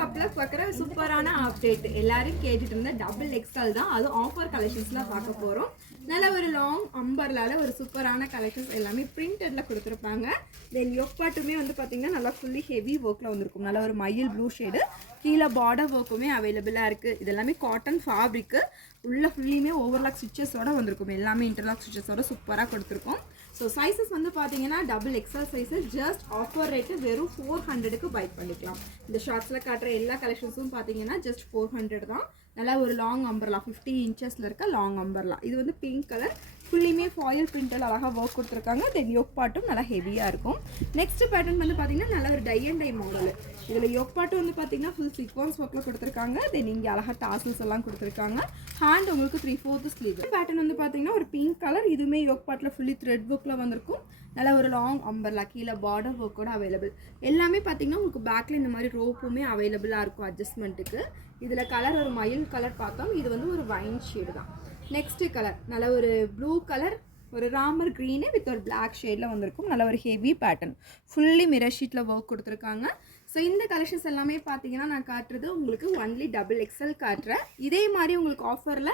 ஷாப்ல பார்க்குற சூப்பரான அப்டேட் எல்லாரும் கேட்டுட்டு இருந்த டபுள் எக்ஸ்எல் தான். அது ஆஃபர் கலெக்ஷன்ஸ்ல பார்க்க போறோம். நல்ல ஒரு லாங் அம்பர்லால ஒரு சூப்பரான கலெக்ஷன்ஸ் எல்லாமே பிரிண்டட்ல கொடுத்துருப்பாங்க. தென் யோக்பாட்டுமே வந்து பார்த்தீங்கன்னா நல்லா ஃபுல்லி ஹெவி ஒர்க்ல வந்திருக்கும். நல்ல ஒரு மயில் ப்ளூ ஷேடு, கீழே பார்டர் ஒர்க்குமே அவைலபிளாக இருக்குது. இது எல்லாமே காட்டன் ஃபேப்ரிக்கு, உள்ள ஃபுல்லியுமே ஓவர்லாக் ஸ்டிச்சஸோடு வந்திருக்கும். எல்லாமே இன்டர்லாக் ஸ்டிச்சஸோட சூப்பராக கொடுத்துருக்கோம். ஸோ சைஸஸ் வந்து பார்த்தீங்கன்னா double XL size. Just offer rate வெறும் 400க்கு பை பண்ணிக்கலாம். இந்த ஷார்ட்ஸில் காட்டுற எல்லா கலெக்ஷன்ஸும் பார்த்தீங்கன்னா ஜஸ்ட் 400 தான். நல்லா ஒரு லாங் அம்பர்லா 50 இன்ச்சஸில் இருக்க லாங் அம்பர்லா. இது வந்து பிங்க் கலர், ஃபுல்லியுமே ஃபாயில் பிரிண்டில் அழகாக ஒர்க் கொடுத்துருக்காங்க. தென் யோக் பாட்டும் நல்லா ஹெவியாக இருக்கும். நெக்ஸ்ட் பேட்டர்ன் வந்து பார்த்தீங்கன்னா நல்ல ஒரு டை அண்ட் டை மாடல். இதில் யோக் பாட்டு வந்து பார்த்தீங்கன்னா ஃபுல் சீக்வன்ஸ் ஒர்க்கில் கொடுத்துருக்காங்க. தென் இங்கே அழகாக டாசல்ஸ் எல்லாம் கொடுத்துருக்காங்க. ஹேண்ட் உங்களுக்கு 3/4 ஸ்லீவ். பேட்டர்ன் வந்து பார்த்தீங்கன்னா ஒரு பிங்க் கலர், இதுவுமே யோக் பாட்டில் ஃபுல்லி த்ரெட் ஒர்க்கில் வந்திருக்கும். நல்லா ஒரு லாங் அம்பர்லா, கீழே பார்டர் ஒர்க்கோட அவைலபிள். எல்லாமே பார்த்தீங்கன்னா உங்களுக்கு பேக்கில் இந்த மாதிரி ரோப்புமே அவைலபிளாக இருக்கும் அட்ஜஸ்ட்மெண்ட்டுக்கு. இதில் கலர் ஒரு மயில் கலர் பார்த்தோம். இது வந்து ஒரு வைன் ஷேடு தான். நெக்ஸ்ட் கலர் நல்ல ஒரு ப்ளூ கலர், ஒரு ராமர் க்ரீனு வித் ஒரு பிளாக் ஷேடில் வந்திருக்கும். நல்ல ஒரு ஹெவி பேட்டர்ன், ஃபுல்லி மிரர் ஷீட்டில் ஒர்க் கொடுத்துருக்காங்க. ஸோ இந்த கலெக்ஷன்ஸ் எல்லாமே பார்த்தீங்கன்னா நான் காட்டுறது உங்களுக்கு ஒன்லி டபுள் எக்ஸ்எல் காட்டுறேன். இதே மாதிரி உங்களுக்கு ஆஃபரில்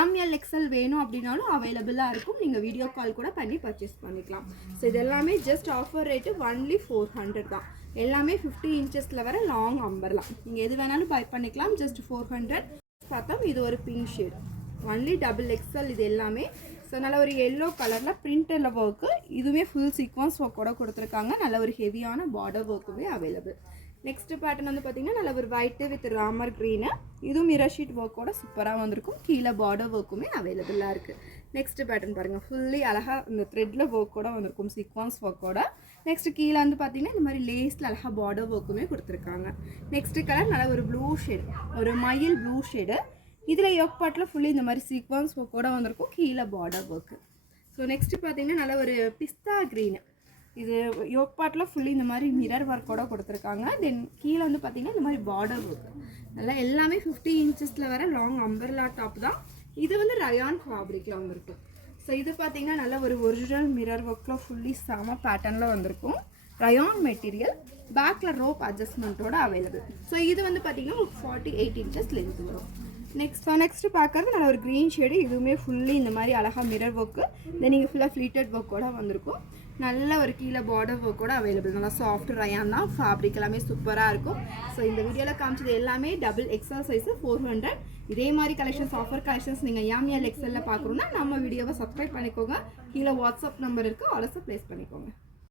எம்எல் எக்ஸ்எல் வேணும் அப்படின்னாலும் அவைலபிளாக இருக்கும். நீங்கள் வீடியோ கால் கூட பண்ணி பர்ச்சேஸ் பண்ணிக்கலாம். ஸோ இது எல்லாமே ஜஸ்ட் ஆஃபர் ரேட்டு ஒன்லி 400 தான். எல்லாமே 50 இன்ச்சஸில் வர லாங் அம்பர்லாம். நீங்கள் எது வேணாலும் பை பண்ணிக்கலாம். ஜஸ்ட் 400. பார்த்தோம் இது ஒரு pink shade, only double XL இது எல்லாமே. ஸோ நல்ல ஒரு எல்லோ கலரில் பிரிண்டரில் ஒர்க்கு, இதுவுமே ஃபுல் சீக்வன்ஸ் ஒர்க்கோட கொடுத்துருக்காங்க. நல்ல ஒரு ஹெவியான பார்டர் ஒர்க்குமே அவைலபிள். நெக்ஸ்ட் பேட்டர்ன் வந்து பார்த்தீங்கன்னா நல்ல ஒரு ஒயிட்டு வித் ராமர் க்ரீனு, இதுவும் மிரர் ஷீட் ஒர்க்கோட சூப்பராக வந்திருக்கும். கீழே பார்டர் ஒர்க்குமே அவைலபிளாக இருக்குது. நெக்ஸ்ட் பேட்டர்ன் பாருங்கள், ஃபுல்லி அழகாக இந்த த்ரெட்டில் ஒர்க்கோட வந்திருக்கும், சீக்வன்ஸ் ஒர்க்கோட. நெக்ஸ்ட் கீழே வந்து பார்த்தீங்கன்னா இந்த மாதிரி லேஸில் அழகாக பார்டர் ஒர்க்குமே கொடுத்துருக்காங்க. நெக்ஸ்ட் கலர் நல்ல ஒரு ப்ளூ ஷேடு, ஒரு மயில் ப்ளூ ஷேடு. இதில் யோக் பாட்டில் ஃபுல்லி இந்த மாதிரி சீக்வன்ஸ் ஒர்க்கோட வந்திருக்கும், கீழே பார்டர் ஒர்க்கு. ஸோ நெக்ஸ்ட் பார்த்தீங்கன்னா நல்ல ஒரு பிஸ்தா க்ரீனு, இது யோக் பாட்டில் ஃபுல்லி இந்த மாதிரி மிரர் ஒர்க்கோட கொடுத்துருக்காங்க. தென் கீழே வந்து பார்த்தீங்கன்னா இந்த மாதிரி பார்டர் ஒர்க்கு. நல்லா எல்லாமே 50 இன்ச்சஸில் வர லாங் அம்பர்லா டாப் தான். இது வந்து ரயான் ஃபேப்ரிக்கில் வந்திருக்கும். ஸோ இது பார்த்தீங்கன்னா நல்ல ஒரு ஒரிஜினல் மிரர் ஒர்க்கில் ஃபுல்லி செம பேட்டர்னில் வந்திருக்கும். ரயான் மெட்டீரியல், பேக்கில் ரோப் அட்ஜஸ்ட்மெண்ட்டோட அவைலபிள். ஸோ இது வந்து பார்த்தீங்கன்னா ஒரு 48 இன்ச்சஸ் லென்த் வரும். நெக்ஸ்ட் பார்க்குறது நல்ல ஒரு க்ரீன் ஷேடு, இதுவுமே ஃபுல்லி இந்த மாதிரி அழகாக மிரர் ஒர்க்கு. தென் நீங்கள் ஃபுல்லாக ஃப்ளீட்டட் ஒர்க்கோட வந்திருக்கும். நல்ல ஒரு கீழே பார்டர் ஒர்க்கோட அவைலபிள். நல்லா சாஃப்ட் ரயான் தான், ஃபேப்ரிக் எல்லாமே சூப்பராக இருக்கும். ஸோ இந்த வீடியோவில் காமிச்சது எல்லாமே டபுள் எக்ஸ்எல் சைஸு 400. இதே மாதிரி கலெக்ஷன்ஸ், ஆஃபர் கலெக்ஷன்ஸ் நீங்கள் எம்எல் எக்ஸ்எல்ல பார்க்குறோன்னா நம்ம வீடியோவை சப்ஸ்கிரைப் பண்ணிக்கோங்க. கீழே வாட்ஸ்அப் நம்பர் இருக்குது, ஆர்டர்ஸை ப்ளேஸ் பண்ணிக்கோங்க.